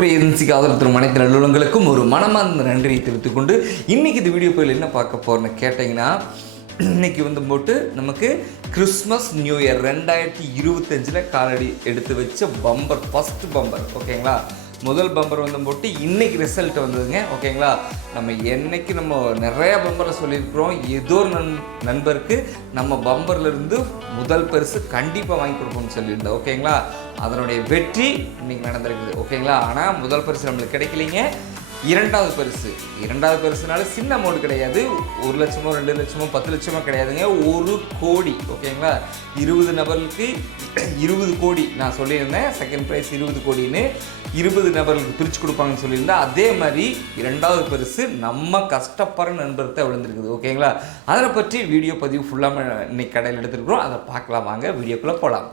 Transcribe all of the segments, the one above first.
Lottery ஏஜென்சிக்கு ஆதரவு தரும் அனைத்து நல்லுள்ளங்களுக்கும் ஒரு மனமார்ந்த நன்றியை தெரிவித்துக் கொண்டு இன்றைக்கி இந்த வீடியோ போயில் என்ன பார்க்க போகிறேன்னு கேட்டிங்கன்னா, இன்றைக்கி போட்டு நமக்கு கிறிஸ்மஸ் நியூ இயர் 2025 காலடி எடுத்து வச்ச பம்பர், ஃபஸ்ட்டு பம்பர். ஓகேங்களா, முதல் பம்பர் போட்டு இன்றைக்கி ரிசல்ட் வந்ததுங்க. ஓகேங்களா, நம்ம என்றைக்கு நம்ம நிறையா பம்பரில் சொல்லியிருக்கிறோம், ஏதோ ஒரு நண்பருக்கு நம்ம பம்பர்லேருந்து முதல் பரிசு கண்டிப்பாக வாங்கி கொடுப்போம்னு சொல்லியிருந்தோம். ஓகேங்களா, அதனுடைய வெற்றி இன்றைக்கி நடந்திருக்குது. ஓகேங்களா, ஆனால் முதல் பரிசு நம்மளுக்கு கிடைக்கலைங்க. இரண்டாவது பரிசுனால சின்ன அமௌண்ட் கிடையாது. 1 லட்சமோ 2 லட்சமோ 10 லட்சமோ கிடையாதுங்க, 1 கோடி. ஓகேங்களா, 20 நபர்களுக்கு 20 கோடி நான் சொல்லியிருந்தேன். செகண்ட் ப்ரைஸ் 20 கோடின்னு 20 நபர்களுக்கு பிரித்து கொடுப்பாங்கன்னு சொல்லியிருந்தேன். அதே மாதிரி இரண்டாவது பரிசு நம்ம கஷ்டப்படுற நண்பர்கிட்ட விழுந்திருக்குது. ஓகேங்களா, அதை பற்றி வீடியோ பதிவு ஃபுல்லாக இன்னைக்கு கடையில் எடுத்துருக்குறோம். அதை பார்க்கலாம், வாங்க வீடியோக்குள்ளே போகலாம்.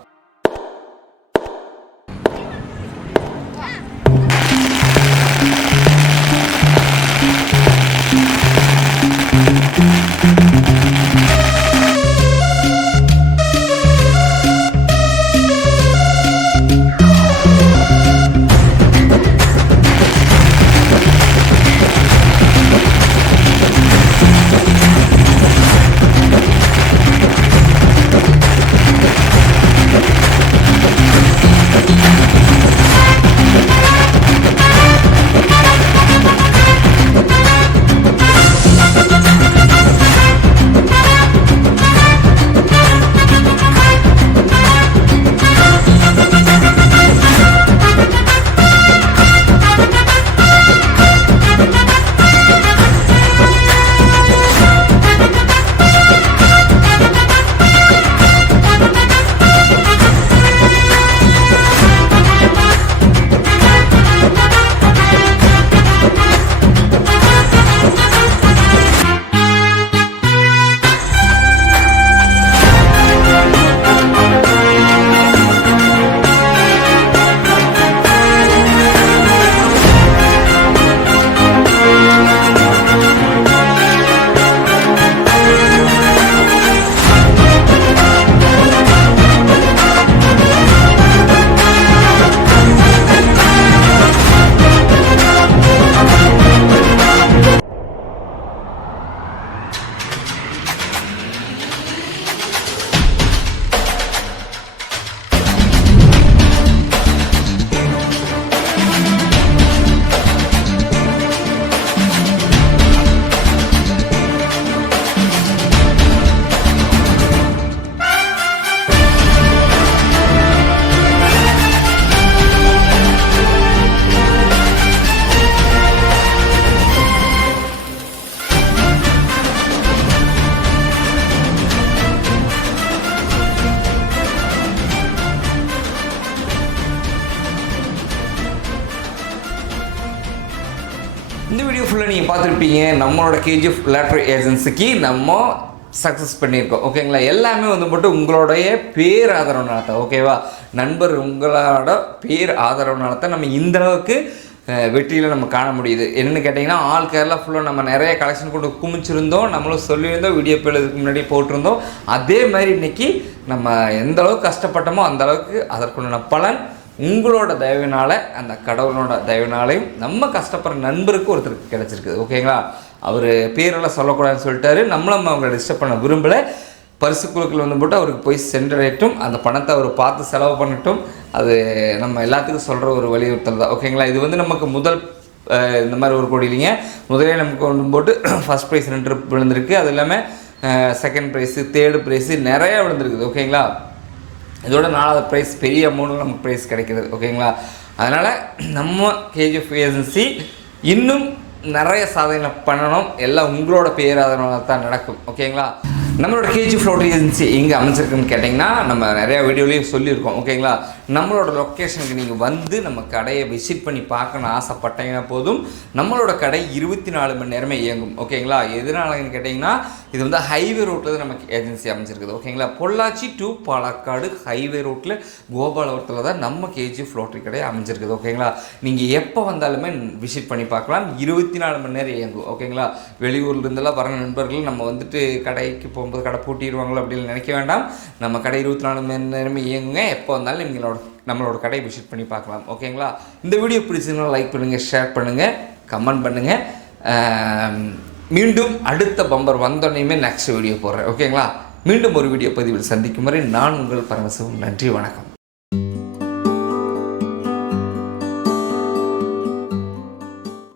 இந்த வீடியோ ஃபுல்லாக நீங்கள் பார்த்துருப்பீங்க. நம்மளோட கேஜிஎஃப் லாட்டரி ஏஜென்சிக்கு நம்ம சக்ஸஸ் பண்ணியிருக்கோம். ஓகேங்களா, எல்லாமே போட்டு உங்களுடைய பேர் ஆதரவுனால தான். ஓகேவா நண்பர், உங்களோட பேர் ஆதரவுனால தான் நம்ம இந்தளவுக்கு வெற்றியில் நம்ம காண முடியுது. என்னென்னு கேட்டிங்கன்னா, ஆல் கேரளா ஃபுல்லாக நம்ம நிறைய கலெக்ஷன் கொண்டு குமிச்சிருந்தோம். நம்மளும் சொல்லியிருந்தோம், வீடியோ பேர் இதுக்கு முன்னாடி போட்டிருந்தோம். அதே மாதிரி இன்றைக்கி நம்ம எந்த அளவுக்கு கஷ்டப்பட்டோமோ அந்த அளவுக்கு அதற்குண்டான பலன் உங்களோட தயவினால், அந்த கடவுளோட தயவினாலையும் நம்ம கஷ்டப்படுற நண்பருக்கு ஒருத்தருக்கு கிடச்சிருக்குது. ஓகேங்களா, அவர் பேரெல்லாம் சொல்லக்கூடாதுன்னு சொல்லிட்டாரு. நம்மளும் அவங்களை டிஸ்டர்ப் பண்ண விரும்பலை. பரிசு குழுக்கள் போட்டு அவருக்கு போய் சென்றடையட்டும், அந்த பணத்தை அவர் பார்த்து செலவு பண்ணட்டும். அது நம்ம எல்லாத்துக்கும் சொல்கிற ஒரு வலியுறுத்தல் தான். ஓகேங்களா, இது நமக்கு முதல் இந்த மாதிரி 1 கோடி இல்லைங்க. முதலே நமக்கு போட்டு ஃபஸ்ட் ப்ரைஸ் 2 விழுந்திருக்கு. அது இல்லாமல் செகண்ட் ப்ரைஸு, தேர்டு ப்ரைஸு நிறையா விழுந்திருக்குது. ஓகேங்களா, இதோட 4வது ப்ரைஸ் பெரிய அமௌண்ட்டில் நமக்கு ப்ரைஸ் கிடைக்கிது. ஓகேங்களா, அதனால் நம்ம கேஜிஎஃப் ஏஜென்சி இன்னும் நிறைய சாதனை பண்ணணும். எல்லாம் உங்களோட பேராதரவாக தான் நடக்கும். ஓகேங்களா, நம்மளோட கேஜிஎஃப் லாட்டரி ஏஜென்சி எங்கே அமைச்சிருக்குன்னு கேட்டிங்கன்னா, நம்ம நிறையா வீடியோலையும் சொல்லியிருக்கோம். ஓகேங்களா, நம்மளோட லொக்கேஷனுக்கு நீங்கள் வந்து நம்ம கடையை விசிட் பண்ணி பார்க்கணுன்னு ஆசைப்பட்டீங்கன்னா போதும். நம்மளோட கடை 24 மணி நேரமே இயங்கும். ஓகேங்களா, எதனாலன்னு கேட்டிங்கன்னா, இது ஹைவே ரோட்டில் தான் நமக்கு ஏஜென்சி அமைச்சிருக்குது. ஓகேங்களா, பொள்ளாச்சி டு பாலக்காடு ஹைவே ரோட்டில் கோபாலபுரத்தில் தான் நம்ம கேஜிஎஃப் லாட்டரி கடை அமைஞ்சிருக்குது. ஓகேங்களா, நீங்கள் எப்போ வந்தாலுமே விசிட் பண்ணி பார்க்கலாம். 24 மணி நேரம் இயங்கும். ஓகேங்களா, வெளியூர்லேருந்தெல்லாம் வர நண்பர்கள் நம்ம கடைக்கு போகும்போது கடை பூட்டிடுவாங்களோ அப்படின்னு நினைக்க வேண்டாம். நம்ம கடை 24 மணி நேரமே இயங்குங்க. எப்போ வந்தாலும் நீங்களோட நம்மளோட கடையை விசிட் பண்ணி பார்க்கலாம். ஓகேங்களா? இந்த வீடியோ பிடிச்சிங்கன்னா லைக் பண்ணுங்கள், ஷேர் பண்ணுங்கள், கமெண்ட் பண்ணுங்கள். மீண்டும் அடுத்த பம்பர் வந்தோடனேயுமே நெக்ஸ்ட் வீடியோ போடுறேன். ஓகேங்களா? மீண்டும் ஒரு வீடியோ பதிவில் சந்திக்கும் வரை நான் உங்கள் பரமசிவம். நன்றி, வணக்கம்.